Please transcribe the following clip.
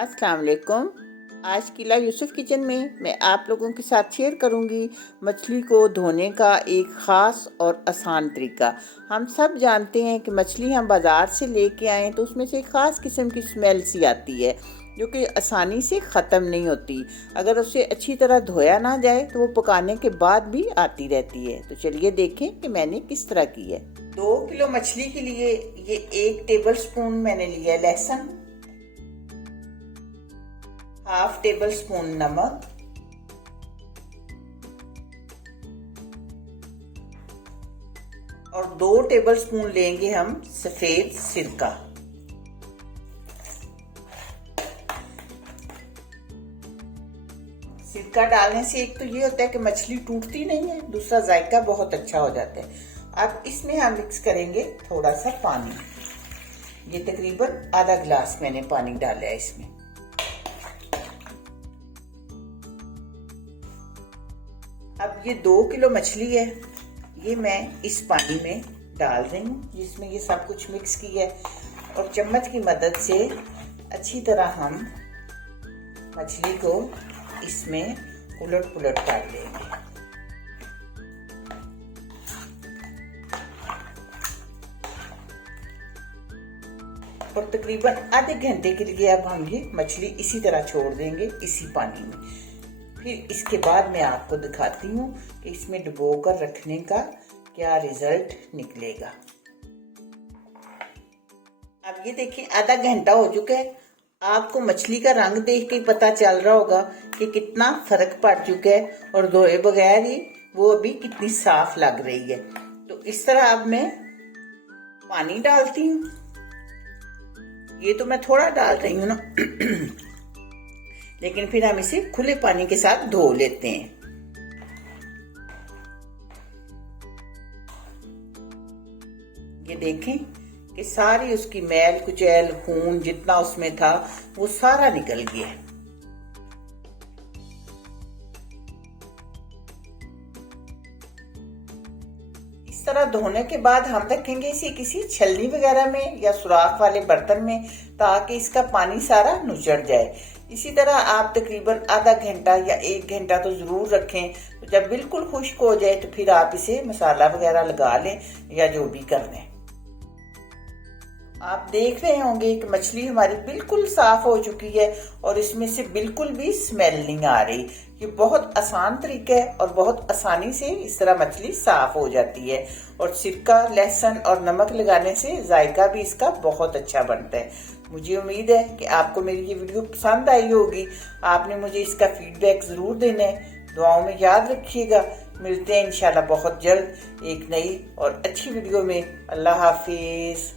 अस्सलाम वालेकुम। आज किला यूसुफ किचन में मैं आप लोगों के साथ शेयर करूंगी मछली को धोने का एक ख़ास और आसान तरीका। हम सब जानते हैं कि मछली हम बाज़ार से लेके आएँ तो उसमें से एक ख़ास किस्म की स्मेल सी आती है जो कि आसानी से ख़त्म नहीं होती। अगर उसे अच्छी तरह धोया ना जाए तो वो पकाने के बाद भी आती रहती है। तो चलिए देखें कि मैंने किस तरह की है। 2 किलो मछली के लिए ये 1 टेबल स्पून मैंने लिया है लहसुन, हाफ टेबल स्पून नमक, और 2 टेबल स्पून लेंगे हम सफेद सिरका। सिरका डालने से एक तो ये होता है कि मछली टूटती नहीं है, दूसरा जायका बहुत अच्छा हो जाता है। अब इसमें हम मिक्स करेंगे थोड़ा सा पानी। ये तकरीबन आधा गिलास मैंने पानी डाला है इसमें। अब ये 2 किलो मछली है, ये मैं इस पानी में डाल रही हूँ जिसमें ये सब कुछ मिक्स किया है, और चम्मच की मदद से अच्छी तरह हम मछली को इसमें उलट पुलट कर लेंगे। और तकरीबन आधे घंटे के लिए अब हम ये मछली इसी तरह छोड़ देंगे इसी पानी में। फिर इसके बाद मैं आपको दिखाती हूँ कि इसमें डुबो कर रखने का क्या रिजल्ट निकलेगा। अब ये देखिए आधा घंटा हो चुका है। आपको मछली का रंग देख के पता चल रहा होगा कि कितना फर्क पड़ चुका है, और धोए बगैर ही वो अभी कितनी साफ लग रही है। तो इस तरह अब मैं पानी डालती हूँ। ये तो मैं थोड़ा डाल रही हूँ ना लेकिन फिर हम इसे खुले पानी के साथ धो लेते हैं। ये देखें कि सारी उसकी मैल कुचैल खून जितना उसमें था वो सारा निकल गया है। इस तरह धोने के बाद हम रखेंगे इसे किसी छलनी वगैरह में या सुराख वाले बर्तन में, ताकि इसका पानी सारा नुचड़ जाए। इसी तरह आप तकरीबन आधा घंटा या 1 घंटा तो जरूर रखें। तो जब बिल्कुल खुश्क हो जाए तो फिर आप इसे मसाला वगैरह लगा लें या जो भी कर लें। आप देख रहे होंगे कि मछली हमारी बिल्कुल साफ हो चुकी है और इसमें से बिल्कुल भी स्मेल नहीं आ रही। ये बहुत आसान तरीका है और बहुत आसानी से इस तरह मछली साफ हो जाती है। और सिरका, लहसुन और नमक लगाने से जायका भी इसका बहुत अच्छा बनता है। मुझे उम्मीद है कि आपको मेरी ये वीडियो पसंद आई होगी। आपने मुझे इसका फीडबैक जरूर देना है। दुआओं में याद रखिएगा। मिलते हैं इंशाल्लाह बहुत जल्द एक नई और अच्छी वीडियो में। अल्लाह हाफिज।